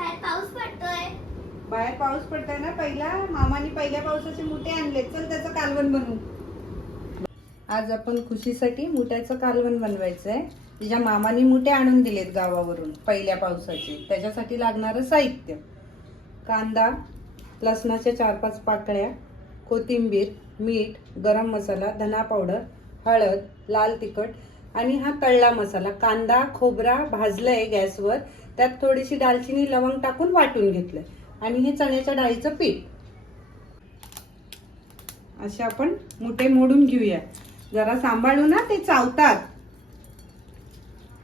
बाहेर पाऊस पडतोय. बाहेर पाऊस पडतोय ना. मामाने पहिल्या पावसाचे मुठे आणले. चल त्याचं कालवण बनवू. आज आपण खुशीसाठी मुठ्याचं कालवण बनवायचं आहे. तिच्या मामाने मुठे आणून दिलेत गावावरून पहिल्या पावसाचे. त्याच्यासाठी लागणारं साहित्य: कांदा, लसणाच्या 4-5 पाकळ्या, कोथिंबीर, मीठ, गरम मसाला, धना पावडर, हळद, लाल तिखट आणि हा तळला मसाला. कांदा खोबरा भाजलाय गॅसवर. त्यात थोडीशी दालचिनी लवंग टाकून वाटून घेतलंय. आणि हे चण्याच्या डाळीचं पीठ. असे आपण मुठे मोडून घेऊया. जरा सांभाळू ना, ते चावतात.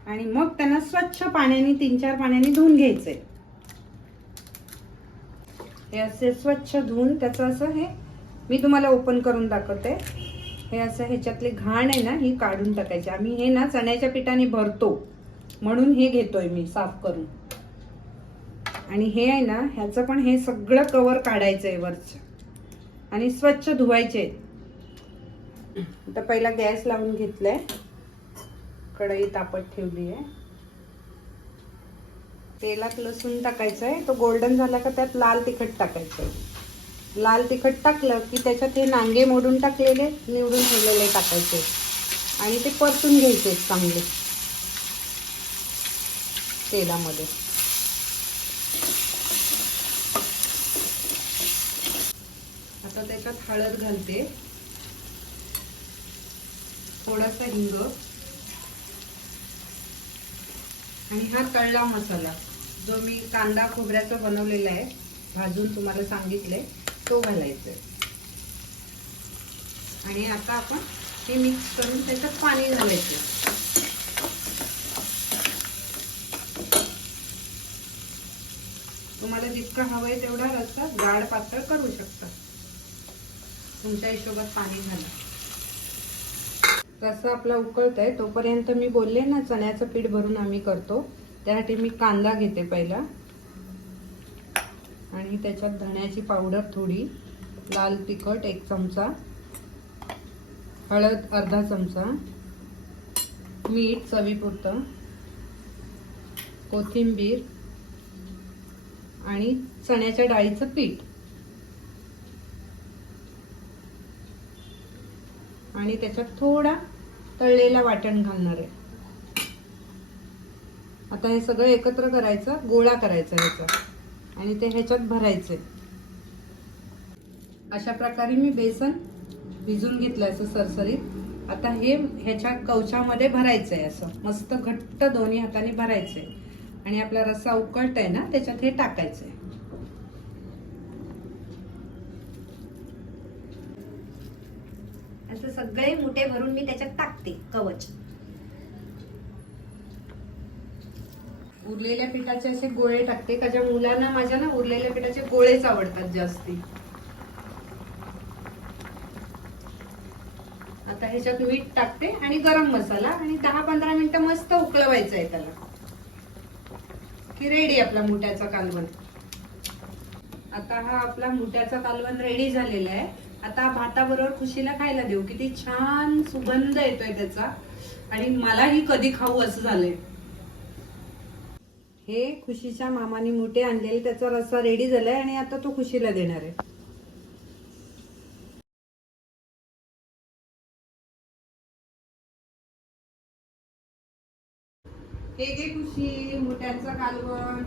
आणि मग त्यांना स्वच्छ पाण्याने 3-4 पाण्याने धुवून घ्यायचंय. हे असे स्वच्छ धुवून त्याचं असं हे मी तुम्हाला ओपन करून दाखवते. हे असं ह्याच्यातली घाण आहे ना, ही काढून टाकायची. आम्ही हे ना चण्याच्या पिठाने भरतो म्हणून हे घेतोय मी साफ करून. आणि हे आहे ना, ह्याचं पण हे सगळं कवर काढायचंय वरचं आणि स्वच्छ धुवायचे. आता पहिला गॅस लावून घेतलाय. कढई तापत ठेवली आहे. तेलात लसूण टाकायचंय. तो गोल्डन झाला का त्यात लाल तिखट टाकायचंय. लाल तिखट टाकलं की त्याच्यात हे नांगे मोडून टाकलेले निवडून ठेवलेले टाकायचे आणि ते परतून घ्यायचे चांगले तेलामध्ये. आता त्याच्यात हळद घालते, थोडासा हिंग आणि हा तळला मसाला जो मी कांदा खोबऱ्याचा बनवलेला आहे, भाजून तुम्हाला सांगितले, तो घालायचा. आणि आता आपण हे मिक्स करून त्याच्यात पाणी घालायचं. तुम्हाला जितकं हवंय तेवढा रस्सा जाड पातळ करू शकता. तुमच्या हिशोबात पाणी घाला. रस्सा आपला उकळतोय तोपर्यंत मी बोलले ना, चण्याचं पीठ भरून आम्ही करतो. त्यासाठी मी कांदा घेते पहिला आणि त्याच्यात धण्याची पावडर थोडी, लाल तिखट 1 चमचा, हळद अर्धा चमचा, मीठ चवीपुरतं, कोथिंबीर आणि चण्याच्या डाळीचं पीठ. आणि त्याच्यात थोडा तळलेला वाटण घालणार आहे. आता हे सगळं एकत्र करायचं, गोळा करायचा ह्याचा आणि ते ह्याच्यात भरायचे. अशा प्रकारे मी बेसन भिजून घेतलं असं सरसरीत. आता हे ह्याच्या कवचामध्ये भरायचंय. असं मस्त घट्ट दोन्ही हाताने भरायचंय आणि आपला रस्सा उकळतोय ना, त्याच्यात हे टाकायचंय. असं सगळे मुठे भरून मी त्याच्यात टाकते कवच. उरलेल्या पिठाचे असे गोळे टाकते. माझ्या मुलांना माझ्या ना उरलेल्या पिठाचे गोळेच आवडतात जास्ती. आता ह्याच्यात मीठ टाकते आणि गरम मसाला आणि 10-15 मिनिटं मस्त उकळवायचं आहे त्याला, की रेडी आपला मुठ्याचा कालवण. आता हा आपला मुठ्याचा कालवण रेडी झालेला आहे. आता भाताबरोबर खुशीला खायला देऊ. किती छान सुगंध येतोय त्याचा आणि मलाही कधी खाऊ असं झालंय. हे खुशीच्या मामाने मुठे आणलेले, त्याचा रस्सा रेडी झालाय आणि आता तो खुशीला देणार आहे. हे घे खुशी, मुठ्याचं कालवण.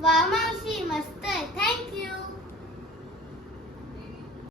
वा मावशी, मस्त आहे. थँक्यू.